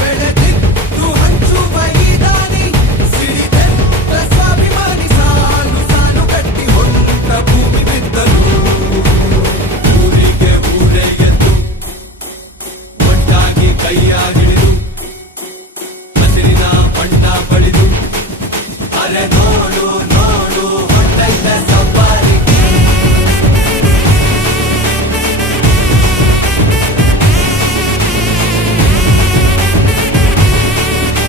ಬೆಳೆದಿತ್ತು ಹಂಚು ಬೈದಾನ ಸಿಡಿದು ಸಾಲು ಕಟ್ಟಿ ಹೊಂದೂ ಬಿಟ್ಟಿದ್ದರು ಊರಿಗೆ ಊರೆಯ ಕೈಯಾಗಿಡಿದು ಹಸಿರಿನ ಪಟ್ಟ ಪಡಿದು ಅಲೆ ಮಾಡೋ